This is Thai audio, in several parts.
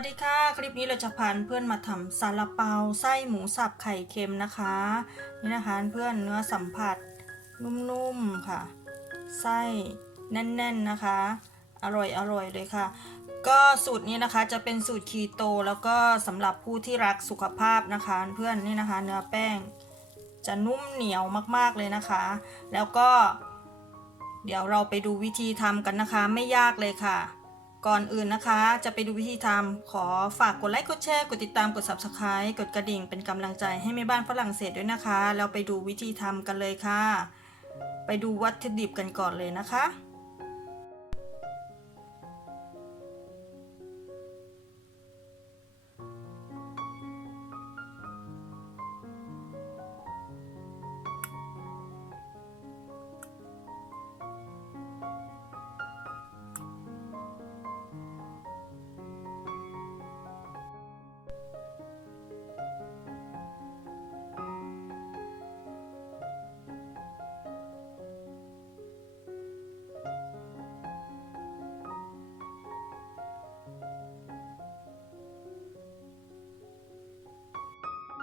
วัสดีค่ะ คลิปนี้เราจะพาเพื่อนมาทำซาลาเปาไส้หมูสับไข่เค็มนะคะ นี่นะคะเพื่อนเนื้อสัมผัสนุ่มๆค่ะ ไส้แน่นๆนะคะ อร่อยอร่อยเลยค่ะ ก็สูตรนี้นะคะจะเป็นสูตรคีโตแล้วก็สำหรับผู้ที่รักสุขภาพนะคะ เพื่อนนี่นะคะ เนื้อแป้ง จะนุ่มเหนียวมากๆเลยนะคะ แล้วก็ เดี๋ยวเราไปดูวิธีทำกันนะคะ ไม่ยากเลยค่ะ ก่อนอื่นนะคะ จะไปดูวิธีทำขอฝากกดไลค์กดแชร์กดติดตามกด subscribe กดกระดิ่งเป็นกำลังใจให้แม่บ้านฝรั่งเศสด้วยนะคะแล้วไปดูวิธีทำกันเลยค่ะ ไปดูวัตถุดิบกันก่อนเลยนะคะ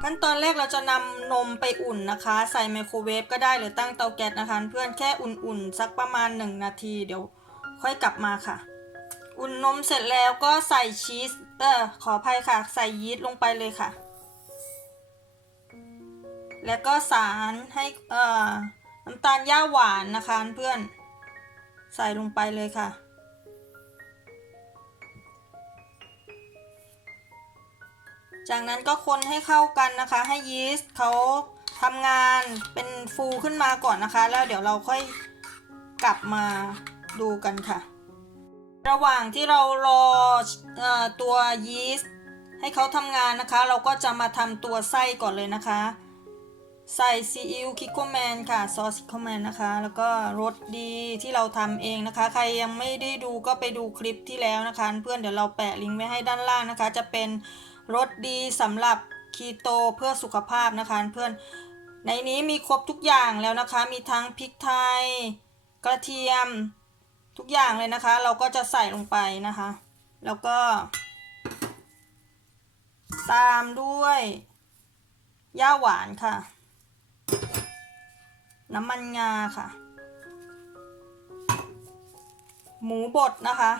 ขั้นตอนแรกเราจะนำนมไปอุ่นนะคะ ใส่ไมโครเวฟก็ได้หรือตั้งเตาแก๊สนะคะ เพื่อนแค่อุ่นๆ สักประมาณ 1 นาที เดี๋ยวค่อยกลับมาค่ะ อุ่นนมเสร็จแล้วก็ใส่ชีสเออขออภัยค่ะ ใส่ยีสต์ลงไปเลยค่ะ แล้วก็สารให้เอ่อน้ำตาลย่าหวานนะคะเพื่อน ใส่ลงไปเลยค่ะ จากนั้นก็คนให้เข้ากันนะคะ ให้ยีสต์เขาทำงานเป็นฟูขึ้นมาก่อนนะคะ แล้วเดี๋ยวเราค่อยกลับมาดูกันค่ะ ระหว่างที่เรารออตัวยีสต์ให้เขาทำงานนะคะ เราก็จะมาทำตัวไส้ก่อนเลยนะคะ ใส่ซีอิ๊วคิโคแมนค่ะซอสคิโคแมนนะคะ แล้วก็รสดีที่เราทำเองนะคะ ใครยังไม่ได้ดูก็ไปดูคลิปที่แล้วนะคะ เพื่อนเดี๋ยวเราแปะลิงก์ไว้ให้ด้านล่างนะคะ จะเป็น รสดีสำหรับคีโตเพื่อสุขภาพนะคะเพื่อนในนี้มีครบทุกอย่างแล้วนะคะ มีทั้งพริกไทย กระเทียมทุกอย่างเลยนะคะ เราก็จะใส่ลงไปนะคะ แล้วก็ ตามด้วยย่าหวานค่ะ น้ำมันงาค่ะ หมูบดนะคะ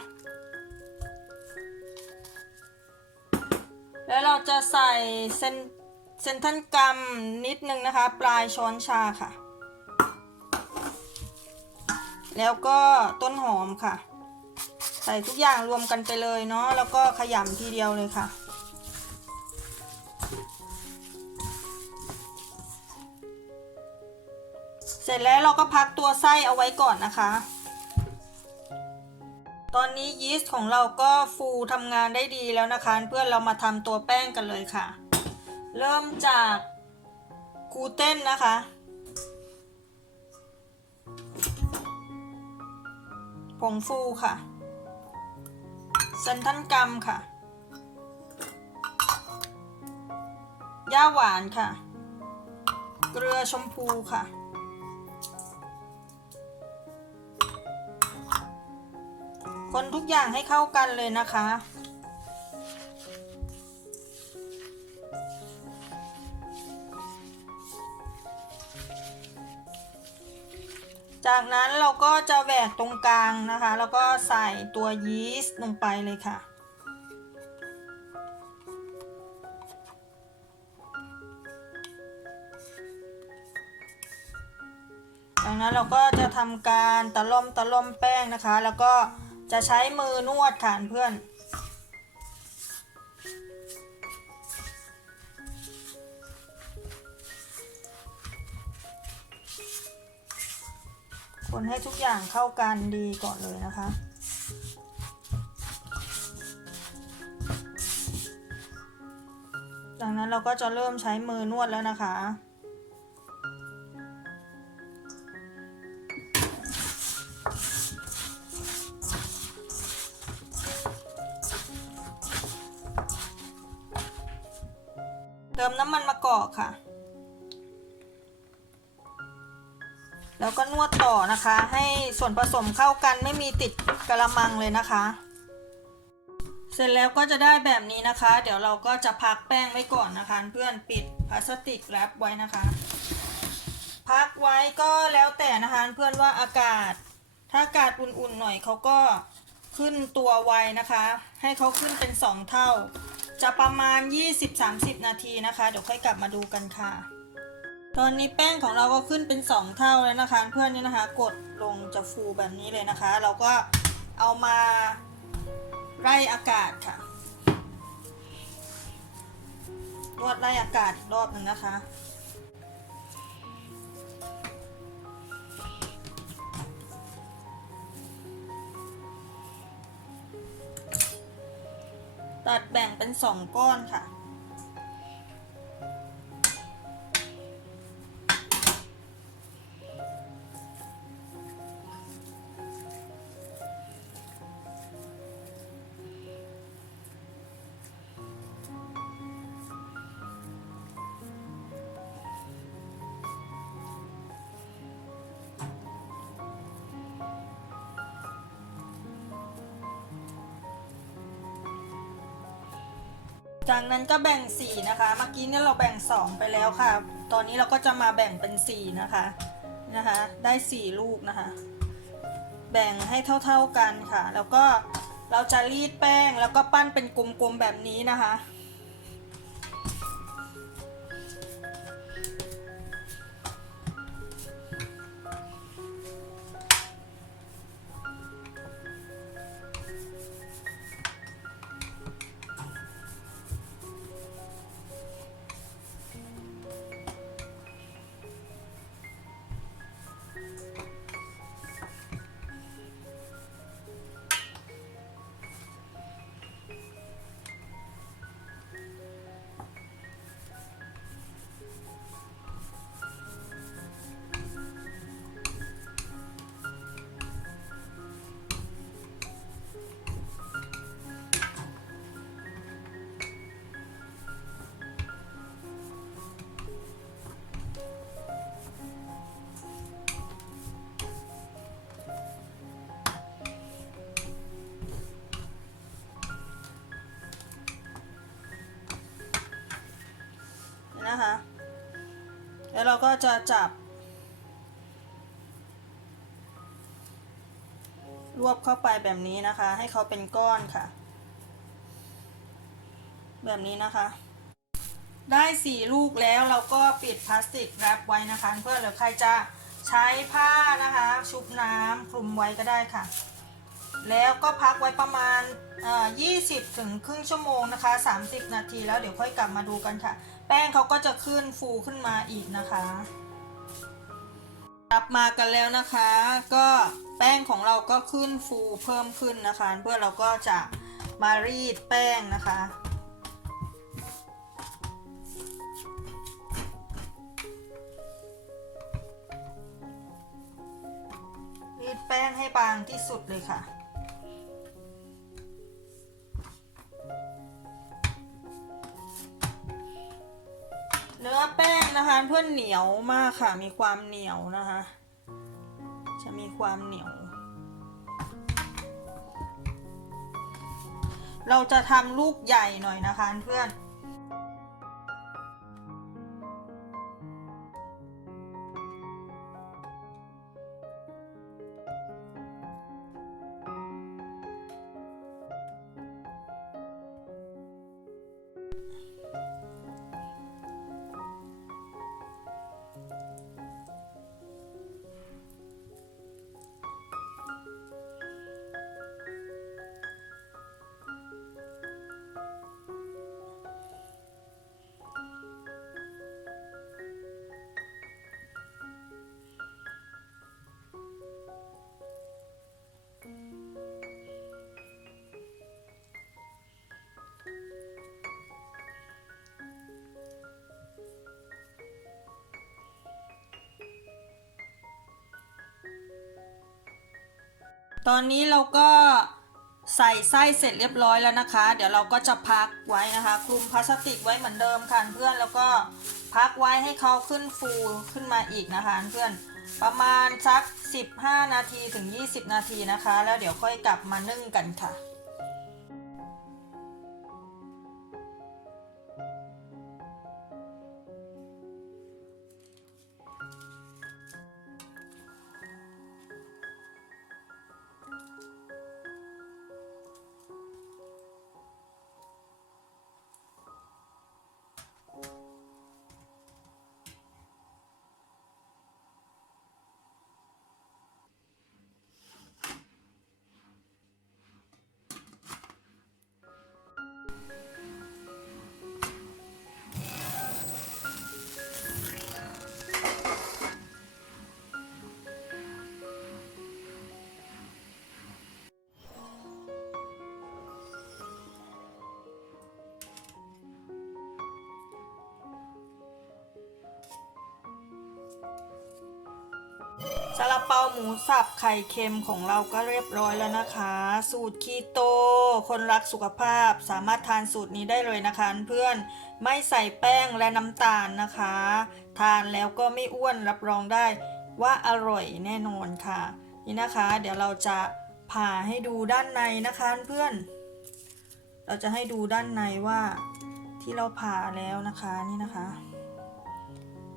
แล้วเราจะใส่เซนเซนทันกรัมนิดนึงนะคะ ปลายช้อนชาค่ะ แล้วก็ต้นหอมค่ะ ใส่ทุกอย่างรวมกันไปเลยเนาะแล้วก็ขยำทีเดียวเลยค่ะเสร็จแล้วเราก็พักตัวไส้เอาไว้ก่อนนะคะ ตอนนี้ยีสต์ของเราก็ฟูทำงานได้ดีแล้วนะคะ เพื่อนเรามาทำตัวแป้งกันเลยค่ะ เริ่มจากกูเต้นนะคะ ผงฟูค่ะเซนทันกัมค่ะย่าหวานค่ะ เกลือชมพูค่ะ คนทุกอย่างให้เข้ากันเลยนะคะ จากนั้นเราก็จะแหวกตรงกลางนะคะ แล้วก็ใส่ตัวยีสต์ลงไปเลยค่ะจากนั้นเราก็จะทำการตะล่อมตะล่อมแป้งนะคะ แล้วก็ จะใช้มือนวดค่ะเพื่อน คนให้ทุกอย่างเข้ากันดีก่อนเลยนะคะจากนั้นเราก็จะเริ่มใช้มือนวดแล้วนะคะ เติมน้ำมันมะกอกค่ะ แล้วก็นวดต่อนะคะ ให้ส่วนผสมเข้ากันไม่มีติดกระมังเลยนะคะ เสร็จแล้วก็จะได้แบบนี้นะคะ เดี๋ยวเราก็จะพักแป้งไว้ก่อนนะคะ เพื่อนปิดพลาสติกแรปไว้นะคะ พักไว้ก็แล้วแต่นะคะเพื่อนว่าอากาศ ถ้าอากาศอุ่นๆหน่อยเขาก็ขึ้นตัวไวนะคะ ให้เขาขึ้นเป็น 2 เท่า จะประมาณ 20-30 นาทีนะคะ เดี๋ยวค่อยกลับมาดูกันค่ะ ตอนนี้แป้งของเราก็ขึ้นเป็น 2 เท่าแล้วนะคะ เพื่อนนี่นะคะ กดลงจะฟูแบบนี้เลยนะคะ เราก็เอามาไล่อากาศค่ะนวดไล่อากาศรอบหนึ่งนะคะ ตัดแบ่งเป็นสองก้อนค่ะ จากนั้นก็แบ่งสีนะคะ เมื่อกี้เนี่ยเราแบ่งสองไปแล้วค่ะ ตอนนี้เราก็จะมาแบ่งเป็นสีนะคะ นะคะ ได้สี่ลูกนะคะ แบ่งให้เท่าๆกันค่ะ แล้วก็เราจะรีดแป้งแล้วก็ปั้นเป็นกลมๆแบบนี้นะคะ ก็จะจับ รวบเข้าไปแบบนี้นะคะ ให้เขาเป็นก้อนค่ะ แบบนี้นะคะ ได้สี่ลูกแล้วเราก็ปิดพลาสติกแรปไว้นะคะ เพื่อหรือใครจะใช้ผ้านะคะ ชุบน้ำคลุมไว้ก็ได้ค่ะ แล้วก็พักไว้ประมาณ 20 ถึงครึ่งชั่วโมงนะคะ 30 นาทีแล้วเดี๋ยวค่อยกลับมาดูกันค่ะ แป้งเขาก็จะขึ้นฟูขึ้นมาอีกนะคะ กลับมากันแล้วนะคะ ก็แป้งของเราก็ขึ้นฟูเพิ่มขึ้นนะคะ เพื่อเราก็จะมารีดแป้งนะคะรีดแป้งให้บางที่สุดเลยค่ะ นะคะเพื่อนเหนียวมากค่ะ มีความเหนียวนะคะ จะมีความเหนียว เราจะทำลูกใหญ่หน่อยนะคะเพื่อน ตอนนี้เราก็ใส่ไส้เสร็จเรียบร้อยแล้วนะคะ เดี๋ยวเราก็จะพักไว้นะคะ คลุมพลาสติกไว้เหมือนเดิมค่ะเพื่อนแล้วก็พักไว้ให้เขาขึ้นฟูขึ้นมาอีกนะคะเพื่อนประมาณสัก 15 นาทีถึง 20 นาทีนะคะ แล้วเดี๋ยวค่อยกลับมานึ่งกันค่ะ ซาลาเปาหมูสับไข่เค็มของเราก็เรียบร้อยแล้วนะคะ สูตรคีโต คนรักสุขภาพสามารถทานสูตรนี้ได้เลยนะคะเพื่อนไม่ใส่แป้งและน้ำตาลนะคะ ทานแล้วก็ไม่อ้วนรับรองได้ว่าอร่อยแน่นอนค่ะ นี่นะคะ เดี๋ยวเราจะผ่าให้ดูด้านในนะคะเพื่อน เราจะให้ดูด้านในว่าที่เราผ่าแล้วนะคะนี่นะคะ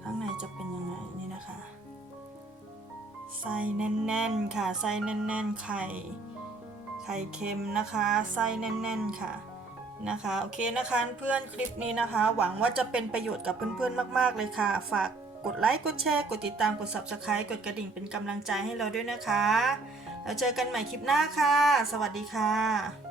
ข้างในจะเป็นยังไงนี่นะคะ ไส้แน่นๆค่ะ ไส้แน่นๆ ไข่ ไข่เค็มนะคะ ไส้แน่นๆ ค่ะ นะคะ โอเคนะคะเพื่อนคลิปนี้นะคะ หวังว่าจะเป็นประโยชน์กับเพื่อนๆ มากๆ เลยค่ะ ฝากกดไลค์ กดแชร์ กดติดตาม กด subscribe กดกระดิ่งเป็นกำลังใจให้เราด้วยนะคะ แล้วเจอกันใหม่คลิปหน้าค่ะ สวัสดีค่ะ